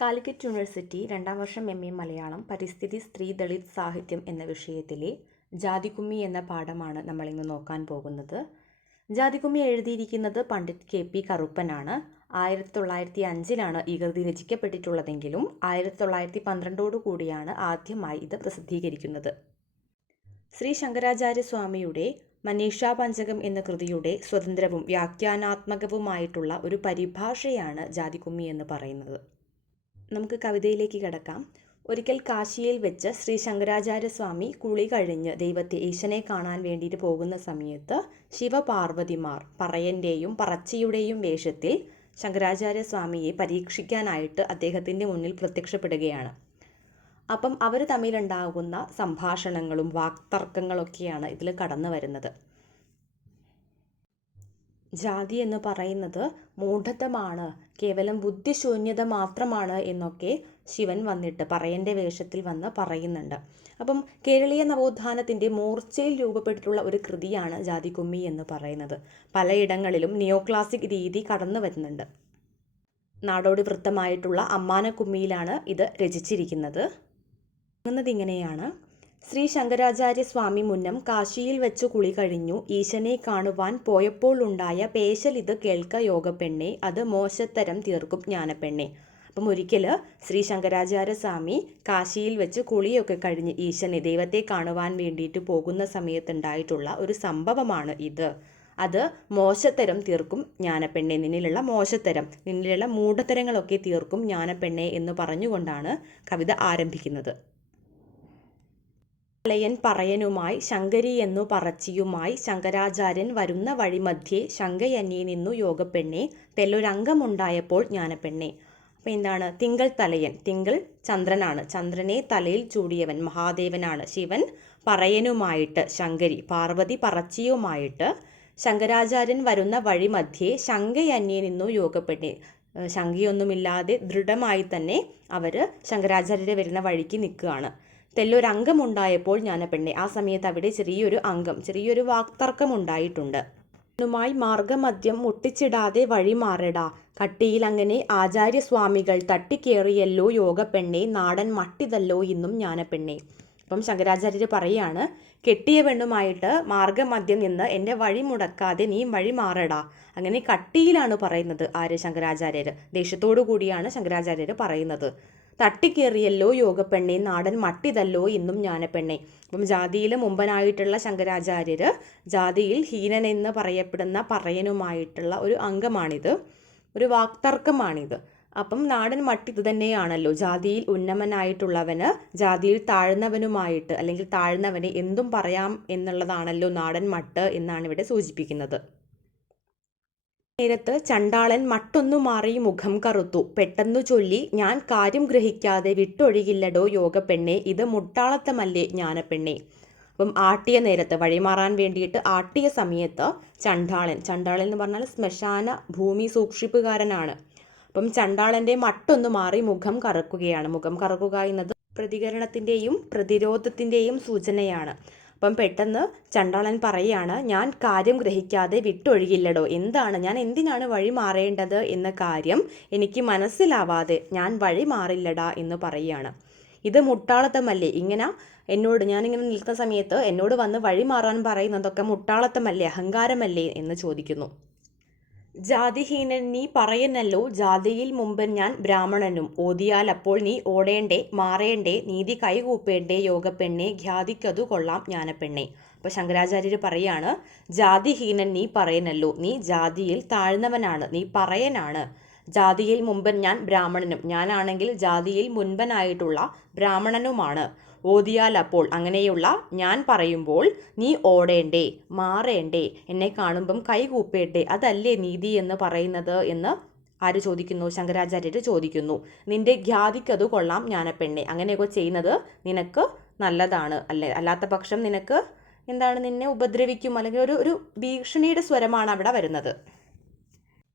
Calicut university രണ്ടാം വർഷം M A Malayalam പരിസ്ഥിതി സ്ത്രീ ദളിത് സാഹിത്യം എന്ന വിഷയത്തിലെ ജാതികുമ്മി എന്ന പാഠമാണ് നമ്മളിന്ന് നോക്കാൻ പോകുന്നത്. ജാതികുമ്മി എഴുതിയിരിക്കുന്നത് പണ്ഡിറ്റ് കെ പി കറുപ്പനാണ്. ആയിരത്തി തൊള്ളായിരത്തി അഞ്ചിലാണ് ഈ കൃതി രചിക്കപ്പെട്ടിട്ടുള്ളതെങ്കിലും ആയിരത്തി തൊള്ളായിരത്തി പന്ത്രണ്ടോടു കൂടിയാണ് ആദ്യമായി ഇത് പ്രസിദ്ധീകരിക്കുന്നത്. ശ്രീ ശങ്കരാചാര്യ സ്വാമിയുടെ മനീഷാ പഞ്ചകം എന്ന കൃതിയുടെ സ്വതന്ത്രവും വ്യാഖ്യാനാത്മകവുമായിട്ടുള്ള ഒരു പരിഭാഷയാണ് ജാതികുമ്മി എന്ന് പറയുന്നത്. നമുക്ക് കവിതയിലേക്ക് കിടക്കാം. ഒരിക്കൽ കാശിയിൽ വെച്ച് ശ്രീ ശങ്കരാചാര്യ സ്വാമി കുളി കഴിഞ്ഞ് ദൈവത്തെ ഈശനെ കാണാൻ വേണ്ടിയിട്ട് പോകുന്ന സമയത്ത് ശിവപാർവതിമാർ പറയന്റെയും പറച്ചിയുടെയും വേഷത്തിൽ ശങ്കരാചാര്യ സ്വാമിയെ പരീക്ഷിക്കാനായിട്ട് അദ്ദേഹത്തിന്റെ മുന്നിൽ പ്രത്യക്ഷപ്പെടുകയാണ്. അപ്പം അവർ തമ്മിലുണ്ടാകുന്ന സംഭാഷണങ്ങളും വാക്തർക്കങ്ങളൊക്കെയാണ് ഇതിൽ കടന്നു വരുന്നത് ജാതി എന്ന് പറയുന്നത് മൂഢത്വമാണ് കേവലം ബുദ്ധിശൂന്യത മാത്രമാണ് എന്നൊക്കെ ശിവൻ വന്നിട്ട് പറയന്റെ വേഷത്തിൽ വന്ന് പറയുന്നുണ്ട്. അപ്പം കേരളീയ നവോത്ഥാനത്തിന്റെ മൂർച്ചയിൽ രൂപപ്പെട്ടിട്ടുള്ള ഒരു കൃതിയാണ് ജാതികുമ്മി എന്ന് പറയുന്നത്. പലയിടങ്ങളിലും നിയോ ക്ലാസിക് രീതി കടന്നു വരുന്നുണ്ട്. നാടോടി വൃത്തമായിട്ടുള്ള അമ്മാനക്കുമ്മിയിലാണ് ഇത് രചിച്ചിരിക്കുന്നത്. ഇങ്ങനെയാണ്. ശ്രീ ശങ്കരാചാര്യ സ്വാമി മുന്നം കാശിയിൽ വെച്ചു കുളി കഴിഞ്ഞു. ഈശനെ കാണുവാൻ പോയപ്പോൾ ഉണ്ടായ പേശൽ ഇത് കേൾക്ക യോഗപ്പെണ്ണെ അത് മോശത്തരം തീർക്കും ജ്ഞാനപ്പെണ്ണെ. അപ്പം ഒരിക്കൽ ശ്രീ ശങ്കരാചാര്യ സ്വാമി കാശിയിൽ വെച്ച് കുളിയൊക്കെ കഴിഞ്ഞ് ഈശനെ ദൈവത്തെ കാണുവാൻ വേണ്ടിയിട്ട് പോകുന്ന സമയത്തുണ്ടായിട്ടുള്ള ഒരു സംഭവമാണ് ഇത്. അത് മോശത്തരം തീർക്കും ജ്ഞാനപ്പെണ്ണെ. നിന്നിലുള്ള മോശത്തരം നിന്നിലുള്ള മൂഢത്തരങ്ങളൊക്കെ തീർക്കും ജ്ഞാനപ്പെണ്ണെ എന്ന് പറഞ്ഞുകൊണ്ടാണ് കവിത ആരംഭിക്കുന്നത്. തലയൻ പറയനുമായി ശങ്കരിയെന്നു പറച്ചിയുമായി ശങ്കരാചാര്യൻ വരുന്ന വഴിമധ്യേ ശങ്കയന്യേ നിന്നു യോഗപ്പെണ്ണേ. തെല്ലൊരംഗമുണ്ടായപ്പോൾ ജ്ഞാനപ്പെണ്ണെ. അപ്പോൾ എന്താണ്? തിങ്കൾ തലയൻ. തിങ്കൾ ചന്ദ്രനാണ്. ചന്ദ്രനെ തലയിൽ ചൂടിയവൻ. മഹാദേവനാണ് ശിവൻ. പറയനുമായിട്ട് ശങ്കരി പാർവതി പറച്ചിയുമായിട്ട് ശങ്കരാചാര്യൻ വരുന്ന വഴിമധ്യേ ശങ്കയന്യേ നിന്നു യോഗപ്പെണ്ണേ. ശങ്കയൊന്നുമില്ലാതെ ദൃഢമായി തന്നെ അവർ ശങ്കരാചാര്യരെ വരുന്ന വഴിക്ക് നിൽക്കുകയാണ്. തെല്ലൊരംഗമുണ്ടായപ്പോൾ ജ്ഞാനപ്പെണ്ണെ ആ സമയത്ത് അവിടെ ചെറിയൊരു അംഗം ചെറിയൊരു വാക്തർക്കം ഉണ്ടായിട്ടുണ്ട് ുമായി മാർഗമദ്യം മുട്ടിച്ചിടാതെ വഴി മാറടാ. കട്ടിയിൽ അങ്ങനെ ആചാര്യസ്വാമികൾ തട്ടിക്കേറിയല്ലോ യോഗപ്പെണ്ണെ നാടൻ മട്ടിതല്ലോ ഇന്നും ജ്ഞാനപ്പെണ്ണെ അപ്പം ശങ്കരാചാര്യർ പറയാണ് കെട്ടിയ പെണ്ണുമായിട്ട് മാർഗമദ്യം നിന്ന് എന്റെ വഴി മുടക്കാതെ നീ വഴി മാറടാ. അങ്ങനെ കട്ടിയിലാണ് പറയുന്നത് ആര് ശങ്കരാചാര്യർ ദേഷ്യത്തോടു കൂടിയാണ് ശങ്കരാചാര്യർ പറയുന്നത്. തട്ടിക്കേറിയല്ലോ യോഗപ്പെണ്ണെ നാടൻ മട്ടിതല്ലോ ഇന്നും ജ്ഞാനപ്പെണ്ണെ അപ്പം ജാതിയിൽ മുമ്പനായിട്ടുള്ള ശങ്കരാചാര്യർ ജാതിയിൽ ഹീനൻ എന്ന് പറയപ്പെടുന്ന പറയനുമായിട്ടുള്ള ഒരു അംഗമാണിത്. ഒരു വാക്തർക്കമാണിത്. അപ്പം നാടൻ മട്ടി ഇത് തന്നെയാണല്ലോ. ജാതിയിൽ ഉന്നമനായിട്ടുള്ളവന് ജാതിയിൽ താഴ്ന്നവനുമായിട്ട് അല്ലെങ്കിൽ താഴ്ന്നവനെ എന്തും പറയാം എന്നുള്ളതാണല്ലോ നാടൻ മട്ട് എന്നാണ് ഇവിടെ സൂചിപ്പിക്കുന്നത്. നേരത്ത് ചണ്ടാളൻ മട്ടൊന്നു മാറി മുഖം കറുത്തു. പെട്ടെന്നു ചൊല്ലി ഞാൻ കാര്യം ഗ്രഹിക്കാതെ വിട്ടൊഴുകില്ലടോ യോഗപ്പെണ്ണെ ഇത് മുട്ടാളത്തമല്ലേ ജ്ഞാനപ്പെണ്ണെ? അപ്പം ആട്ടിയ നേരത്ത് വഴിമാറാൻ വേണ്ടിയിട്ട് ആട്ടിയ സമയത്ത് ചണ്ടാളൻ ചണ്ടാളൻ എന്ന് പറഞ്ഞാൽ ശ്മശാന ഭൂമി സൂക്ഷിപ്പുകാരനാണ്. അപ്പം ചണ്ടാളന്റെ മട്ടൊന്ന് മാറി മുഖം കറക്കുകയാണ്. മുഖം കറക്കുക എന്നത് പ്രതികരണത്തിന്റെയും പ്രതിരോധത്തിന്റെയും സൂചനയാണ്. അപ്പം പെട്ടെന്ന് ചണ്ടാളൻ പറയുകയാണ് ഞാൻ കാര്യം ഗ്രഹിക്കാതെ വിട്ടൊഴുകില്ലടോ. എന്താണ്? ഞാൻ എന്തിനാണ് വഴി മാറേണ്ടത് എന്ന കാര്യം എനിക്ക് മനസ്സിലാവാതെ ഞാൻ വഴി മാറില്ലടാ എന്ന് പറയുകയാണ് ഇത് മുട്ടാളത്തമല്ലേ? ഇങ്ങനെ എന്നോട് ഞാനിങ്ങനെ നിൽക്കുന്ന സമയത്ത് എന്നോട് വന്ന് വഴി മാറാൻ പറയുന്നതൊക്കെ മുട്ടാളത്തമല്ലേ? അഹങ്കാരമല്ലേ? എന്ന് ചോദിക്കുന്നു. ജാതിഹീനൻ നീ പറയുന്നല്ലോ ജാതിയിൽ മുമ്പ് ഞാൻ ബ്രാഹ്മണനും. ഓതിയാൽ അപ്പോൾ നീ ഓടേണ്ടേ മാറേണ്ടേ നീതി കൈകൂപ്പേണ്ടേ യോഗപ്പെണ്ണെ ഖ്യാതിക്കതു കൊള്ളാം ജ്ഞാനപ്പെണ്ണെ. അപ്പോൾ ശങ്കരാചാര്യർ പറയാണ് ജാതിഹീനൻ നീ പറയുന്നല്ലോ നീ ജാതിയിൽ താഴ്ന്നവനാണ് നീ പറയനാണ്. ജാതിയിൽ മുമ്പൻ ഞാൻ ബ്രാഹ്മണനും ഞാനാണെങ്കിൽ ജാതിയിൽ മുൻപനായിട്ടുള്ള ബ്രാഹ്മണനുമാണ്. ഓതിയാൽ അപ്പോൾ അങ്ങനെയുള്ള ഞാൻ പറയുമ്പോൾ നീ ഓടേണ്ടേ മാറേണ്ടേ എന്നെ കാണുമ്പം കൈകൂപ്പേണ്ടേ അതല്ലേ നീതി എന്ന് പറയുന്നത് എന്ന് ആര് ചോദിക്കുന്നു? ശങ്കരാചാര്യർ ചോദിക്കുന്നു. നിന്റെ ഖ്യാതിക്കത് കൊള്ളാം ജ്ഞാനപ്പെണ്ണെ. അങ്ങനെയൊക്കെ ചെയ്യുന്നത് നിനക്ക് നല്ലതാണ് അല്ലേ? അല്ലാത്ത പക്ഷം നിനക്ക് എന്താണ് നിന്നെ ഉപദ്രവിക്കും? അല്ലെങ്കിൽ ഒരു ഒരു ഭീഷണിയുടെ സ്വരമാണ് അവിടെ വരുന്നത്.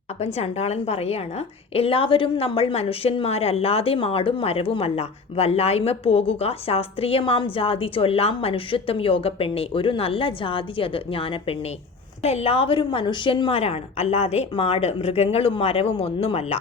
അപ്പം ചണ്ടാളൻ പറയാണ് എല്ലാവരും നമ്മൾ മനുഷ്യന്മാരല്ലാതെ മാടും മരവുമല്ല. വല്ലായ്മ പോകുക ശാസ്ത്രീയമാം ജാതി ചൊല്ലാം മനുഷ്യത്വം യോഗ പെണ്ണേ ഒരു നല്ല ജാതി അത് ജ്ഞാന പെണ്ണേ എല്ലാവരും മനുഷ്യന്മാരാണ്. അല്ലാതെ മാട് മൃഗങ്ങളും മരവും ഒന്നുമല്ല.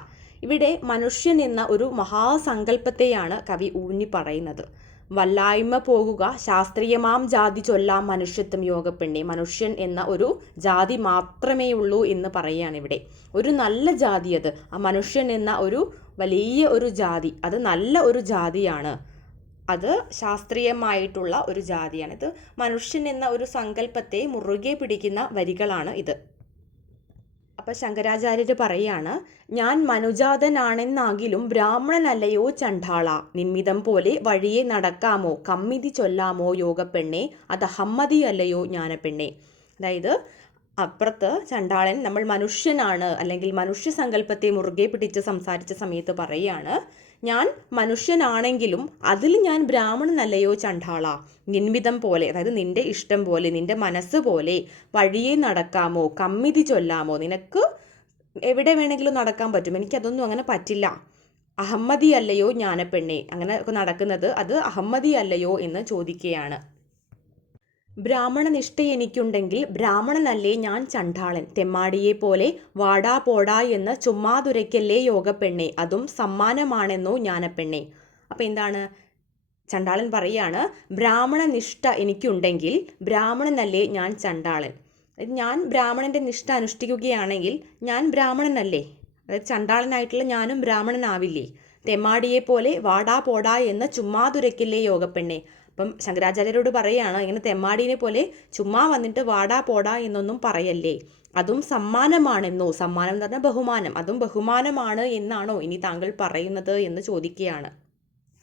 ഇവിടെ മനുഷ്യൻ എന്ന ഒരു മഹാസങ്കല്പത്തെയാണ് കവി ഊന്നി പറയുന്നത്. വല്ലായ്മ പോകുക ശാസ്ത്രീയമാം ജാതി ചൊല്ലാം മനുഷ്യത്വം യോഗപ്പെണ്ണെ. മനുഷ്യൻ എന്ന ഒരു ജാതി മാത്രമേ ഉള്ളൂ എന്ന് പറയുകയാണ് ഇവിടെ. ഒരു നല്ല ജാതി അത്. ആ മനുഷ്യൻ എന്ന ഒരു വലിയ ഒരു ജാതി അത് നല്ല ഒരു ജാതിയാണ്. അത് ശാസ്ത്രീയമായിട്ടുള്ള ഒരു ജാതിയാണ്. ഇത് മനുഷ്യൻ എന്ന ഒരു സങ്കല്പത്തെ മുറുകെ പിടിക്കുന്ന വരികളാണ് ഇത്. അപ്പം ശങ്കരാചാര്യർ പറയാണ് ഞാൻ മനുജാതനാണെന്നാകിലും ബ്രാഹ്മണനല്ലയോ ചണ്ടാള നിമ്മിതം പോലെ വഴിയെ നടക്കാമോ? കമ്മിതി ചൊല്ലാമോ യോഗപ്പെണ്ണെ? അത് അല്ലയോ ജ്ഞാനപ്പെണ്ണെ? അതായത് അപ്പുറത്ത് ചണ്ടാളൻ നമ്മൾ മനുഷ്യനാണ് അല്ലെങ്കിൽ മനുഷ്യ സങ്കല്പത്തെ മുറുകെ പിടിച്ച് സംസാരിച്ച സമയത്ത് പറയുകയാണ് ഞാൻ മനുഷ്യനാണെങ്കിലും അതിൽ ഞാൻ ബ്രാഹ്മണനല്ലയോ ചണ്ടാള? നിൻവിധം പോലെ അതായത് നിന്റെ ഇഷ്ടം പോലെ നിന്റെ മനസ്സ് പോലെ വഴിയെ നടക്കാമോ? കമ്മിതി ചൊല്ലാമോ? നിനക്ക് എവിടെ വേണമെങ്കിലും നടക്കാൻ പറ്റും. എനിക്കതൊന്നും അങ്ങനെ പറ്റില്ല. അഹമ്മദി അല്ലയോ ജ്ഞാനപ്പെണ്ണെ? അങ്ങനെ നടക്കുന്നത് അത് അഹമ്മദി അല്ലയോ എന്ന് ചോദിക്കുകയാണ്. ബ്രാഹ്മണനിഷ്ഠ എനിക്കുണ്ടെങ്കിൽ ബ്രാഹ്മണനല്ലേ ഞാൻ ചണ്ടാളൻ തെമ്മാടിയെ പോലെ വാടാ പോടാ എന്ന് ചുമ്മാതുരയ്ക്കല്ലേ യോഗപ്പെണ്ണെ? അതും സമ്മാനമാണെന്നോ ജ്ഞാനപ്പെണ്ണെ? അപ്പോൾ എന്താണ്? ചണ്ടാളൻ പറയാണ് ബ്രാഹ്മണനിഷ്ഠ എനിക്കുണ്ടെങ്കിൽ ബ്രാഹ്മണനല്ലേ ഞാൻ ചണ്ടാളൻ ഞാൻ ബ്രാഹ്മണന്റെ നിഷ്ഠ അനുഷ്ഠിക്കുകയാണെങ്കിൽ ഞാൻ ബ്രാഹ്മണനല്ലേ? അതായത് ചണ്ടാളനായിട്ടുള്ള ഞാനും ബ്രാഹ്മണനാവില്ലേ? തെമ്മാടിയെ പോലെ വാടാ പോടാ എന്ന് ചുമ്മാതുരയ്ക്കില്ലേ യോഗപ്പെണ്ണെ? അപ്പം ശങ്കരാചാര്യരോട് പറയുകയാണ് ഇങ്ങനെ തെമ്മാടീനെ പോലെ ചുമ്മാ വന്നിട്ട് വാടാ പോടാ എന്നൊന്നും പറയല്ലേ? അതും സമ്മാനമാണെന്നോ? സമ്മാനം എന്ന് പറഞ്ഞാൽ ബഹുമാനം. അതും ബഹുമാനമാണ് എന്നാണോ ഇനി താങ്കൾ പറയുന്നത് എന്ന് ചോദിക്കുകയാണ്.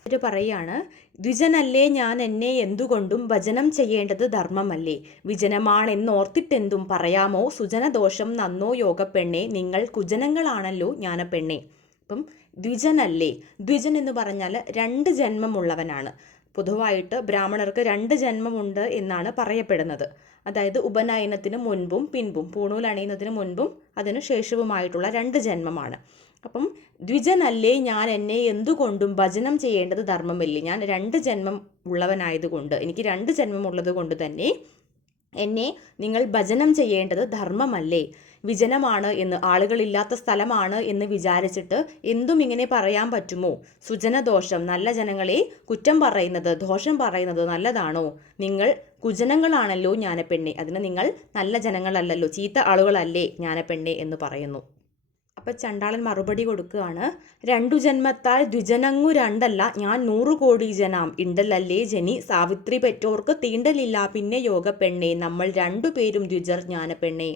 അവർ പറയാണ് ദ്വിജനല്ലേ ഞാൻ എന്നെ എന്തുകൊണ്ടും ഭജനം ചെയ്യേണ്ടത് ധർമ്മമല്ലേ? വിജനമാണെന്നോർത്തിട്ടെന്തും പറയാമോ? സുജനദോഷം നന്നോ യോഗപ്പെണ്ണെ? നിങ്ങൾ കുജനങ്ങളാണല്ലോ ജ്ഞാനപ്പെണ്ണെ. അപ്പം ദ്വിജനല്ലേ? ദ്വിജൻ എന്ന് പറഞ്ഞാൽ രണ്ട് ജന്മമുള്ളവനാണ്. പൊതുവായിട്ട് ബ്രാഹ്മണർക്ക് രണ്ട് ജന്മമുണ്ട് എന്നാണ് പറയപ്പെടുന്നത്. അതായത് ഉപനയനത്തിന് മുൻപും പിൻപും പൂണൂൽ അണിയുന്നതിന് മുൻപും അതിന് ശേഷവുമായിട്ടുള്ള രണ്ട് ജന്മമാണ്. അപ്പം ദ്വിജനല്ലേ ഞാൻ എന്നെ എന്തുകൊണ്ടും ഭജനം ചെയ്യേണ്ടത് ധർമ്മമില്ലേ? ഞാൻ രണ്ട് ജന്മം ഉള്ളവനായതുകൊണ്ട് എനിക്ക് രണ്ട് ജന്മമുള്ളത് കൊണ്ട് തന്നെ എന്നെ നിങ്ങൾ ഭജനം ചെയ്യേണ്ടത് ധർമ്മമല്ലേ? വിജനമാണ് എന്ന് ആളുകളില്ലാത്ത സ്ഥലമാണ് എന്ന് വിചാരിച്ചിട്ട് എന്തും ഇങ്ങനെ പറയാൻ പറ്റുമോ? സുജനദോഷം നല്ല ജനങ്ങളെ കുറ്റം പറയുന്നത് ദോഷം പറയുന്നത് നല്ലതാണോ? നിങ്ങൾ കുജനങ്ങളാണല്ലോ ജ്ഞാനപ്പെണ്ണെ. അതിന് നിങ്ങൾ നല്ല ജനങ്ങളല്ലല്ലോ ചീത്ത ആളുകളല്ലേ ജ്ഞാനപ്പെണ്ണെ എന്ന് പറയുന്നു. അപ്പം ചണ്ടാളൻ മറുപടി കൊടുക്കുകയാണ്. രണ്ടു ജന്മത്താൽ ദ്വിജനങ്ങു രണ്ടല്ല ഞാൻ നൂറു കോടി ജനാം. ഇണ്ടലല്ലേ ജനി സാവിത്രി പെറ്റോർക്ക് തീണ്ടലില്ല. പിന്നെ യോഗ പെണ്ണെ നമ്മൾ രണ്ടുപേരും ദ്വിജർ ജ്ഞാന പെണ്ണേ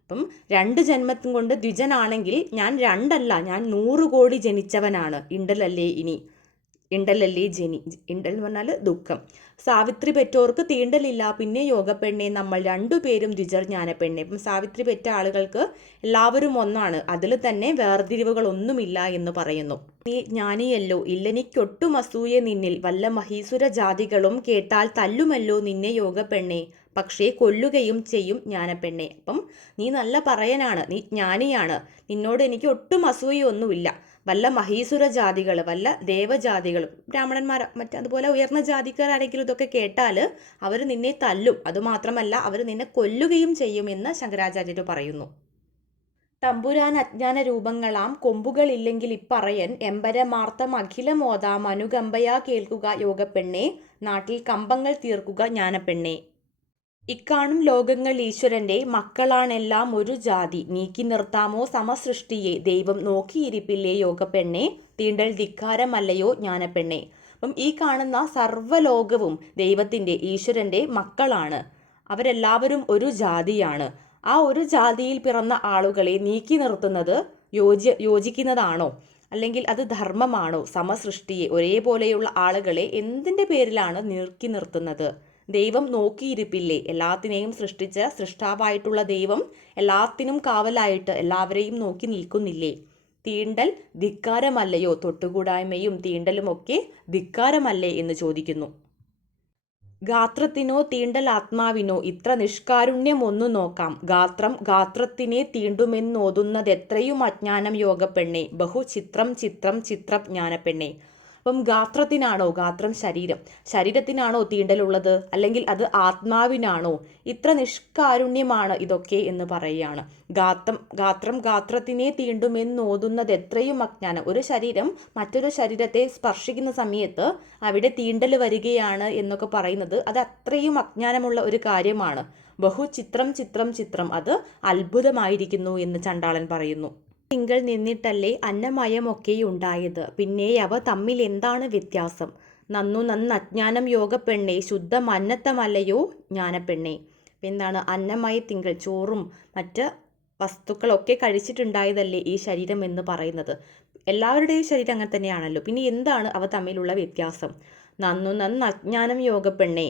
അപ്പം രണ്ട് ജന്മത്തും കൊണ്ട് ദ്വിജനാണെങ്കിൽ ഞാൻ രണ്ടല്ല ഞാൻ നൂറ് കോടി ജനിച്ചവനാണ്. ഇണ്ടലല്ലേ ഇനി? ഇണ്ടലല്ലേ ജനി ഇണ്ടൽ എന്ന് പറഞ്ഞാൽ ദുഃഖം. സാവിത്രി പെറ്റോർക്ക് തീണ്ടലില്ല പിന്നെ യോഗപ്പെണ്ണെ നമ്മൾ രണ്ടുപേരും ദ്വിജർ ജ്ഞാനപ്പെണ്ണെ. ഇപ്പം സാവിത്രി പെറ്റ ആളുകൾക്ക് എല്ലാവരും ഒന്നാണ് അതിൽ തന്നെ വേർതിരിവുകളൊന്നുമില്ല എന്ന് പറയുന്നു. നീ ജ്ഞാനിയല്ലോ ഇല്ലനിക്കൊട്ടും അസൂയ നിന്നിൽ വല്ല മഹീസുര ജാതികളും കേട്ടാൽ തല്ലുമല്ലോ നിന്നെ യോഗപ്പെണ്ണെ പക്ഷേ കൊല്ലുകയും ചെയ്യും ജ്ഞാനപ്പെണ്ണെ. അപ്പം നീ നല്ല പറയനാണ് നീ ജ്ഞാനിയാണ് നിന്നോട് എനിക്ക് ഒട്ടും അസൂയൊന്നുമില്ല. വല്ല മഹീസുര ജാതികൾ വല്ല ദേവജാതികൾ ബ്രാഹ്മണന്മാർ മറ്റേ അതുപോലെ ഉയർന്ന ജാതിക്കാർ ആരെങ്കിലും ഇതൊക്കെ കേട്ടാൽ അവർ നിന്നെ തല്ലും. അതുമാത്രമല്ല അവർ നിന്നെ കൊല്ലുകയും ചെയ്യുമെന്ന് ശങ്കരാചാര്യർ പറയുന്നു. തമ്പുരാൻ അജ്ഞാന രൂപങ്ങളാം കൊമ്പുകളില്ലെങ്കിൽ ഇപ്പറയൻ എമ്പരമാർത്തം അഖിലമോതാം അനുകമ്പയാ കേൾക്കുക യോഗപ്പെണ്ണേ നാട്ടിൽ കമ്പങ്ങൾ തീർക്കുക ജ്ഞാനപ്പെണ്ണെ. ഇക്കാണും ലോകങ്ങൾ ഈശ്വരന്റെ മക്കളാണെല്ലാം ഒരു ജാതി. നീക്കി നിർത്താമോ സമസൃഷ്ടിയെ? ദൈവം നോക്കിയിരിപ്പില്ലേ യോഗപ്പെണ്ണെ? തീണ്ടൽ ധിക്കാരമല്ലയോ ജ്ഞാനപ്പെണ്ണെ? അപ്പം ഈ കാണുന്ന സർവലോകവും ദൈവത്തിന്റെ ഈശ്വരന്റെ മക്കളാണ്. അവരെല്ലാവരും ഒരു ജാതിയാണ്. ആ ഒരു ജാതിയിൽ പിറന്ന ആളുകളെ നീക്കി നിർത്തുന്നത് യോജി യോജിക്കുന്നതാണോ? അല്ലെങ്കിൽ അത് ധർമ്മമാണോ? സമസൃഷ്ടിയെ ഒരേപോലെയുള്ള ആളുകളെ എന്തിന്റെ പേരിലാണ് നീക്കി നിർത്തുന്നത്? ദൈവം നോക്കിയിരിപ്പില്ലേ? എല്ലാത്തിനെയും സൃഷ്ടിച്ച സൃഷ്ടാവായിട്ടുള്ള ദൈവം എല്ലാത്തിനും കാവലായിട്ട് എല്ലാവരെയും നോക്കി നിൽക്കുന്നില്ലേ? തീണ്ടൽ ധിക്കാരമല്ലയോ? തൊട്ടുകൂടായ്മയും തീണ്ടലുമൊക്കെ ധിക്കാരമല്ലേ എന്ന് ചോദിക്കുന്നു. ഗാത്രത്തിനോ തീണ്ടൽ ആത്മാവിനോ ഇത്ര നിഷ്കാരുണ്യം ഒന്നു നോക്കാം. ഗാത്രം ഗാത്രത്തിനെ തീണ്ടുമെന്നോതുന്നതെത്രയും അജ്ഞാനം യോഗപ്പെണ്ണെ? ബഹു ചിത്രം ചിത്രം ചിത്രം ജ്ഞാനപ്പെണ്ണെ അപ്പം ഗാത്രത്തിനാണോ ഗാത്രം ശരീരം? ശരീരത്തിനാണോ തീണ്ടലുള്ളത്? അല്ലെങ്കിൽ അത് ആത്മാവിനാണോ? ഇത്ര നിഷ്കാരുണ്യമാണ് ഇതൊക്കെ എന്ന് പറയുകയാണ്. ഗാത്രം ഗാത്രം ഗാത്രത്തിനെ തീണ്ടുമെന്നോതുന്നത് എത്രയും അജ്ഞാനം. ഒരു ശരീരം മറ്റൊരു ശരീരത്തെ സ്പർശിക്കുന്ന സമയത്ത് അവിടെ തീണ്ടൽ വരികയാണ് എന്നൊക്കെ പറയുന്നത് അത് അത്രയും അജ്ഞാനമുള്ള ഒരു കാര്യമാണ്. ബഹു ചിത്രം ചിത്രം ചിത്രം. അത് അത്ഭുതമായിരിക്കുന്നു എന്ന് ചണ്ടാളൻ പറയുന്നു. തിങ്കൾ നിന്നിട്ടല്ലേ അന്നമയമൊക്കെയുണ്ടായത്. പിന്നെ അവ തമ്മിൽ എന്താണ് വ്യത്യാസം? നന്നു നന്ന് അജ്ഞാനം യോഗപ്പെണ്ണെ ശുദ്ധം അന്നത്തമല്ലയോ ജ്ഞാനപ്പെണ്ണെ? എന്താണ് അന്നമയ തിങ്കൾ? ചോറും മറ്റ് വസ്തുക്കളൊക്കെ കഴിച്ചിട്ടുണ്ടായതല്ലേ ഈ ശരീരം എന്ന് പറയുന്നത്. എല്ലാവരുടെയും ശരീരം അങ്ങനെ തന്നെയാണല്ലോ. പിന്നെ എന്താണ് അവ തമ്മിലുള്ള വ്യത്യാസം? നന്നു നന്ന് അജ്ഞാനം യോഗപ്പെണ്ണെ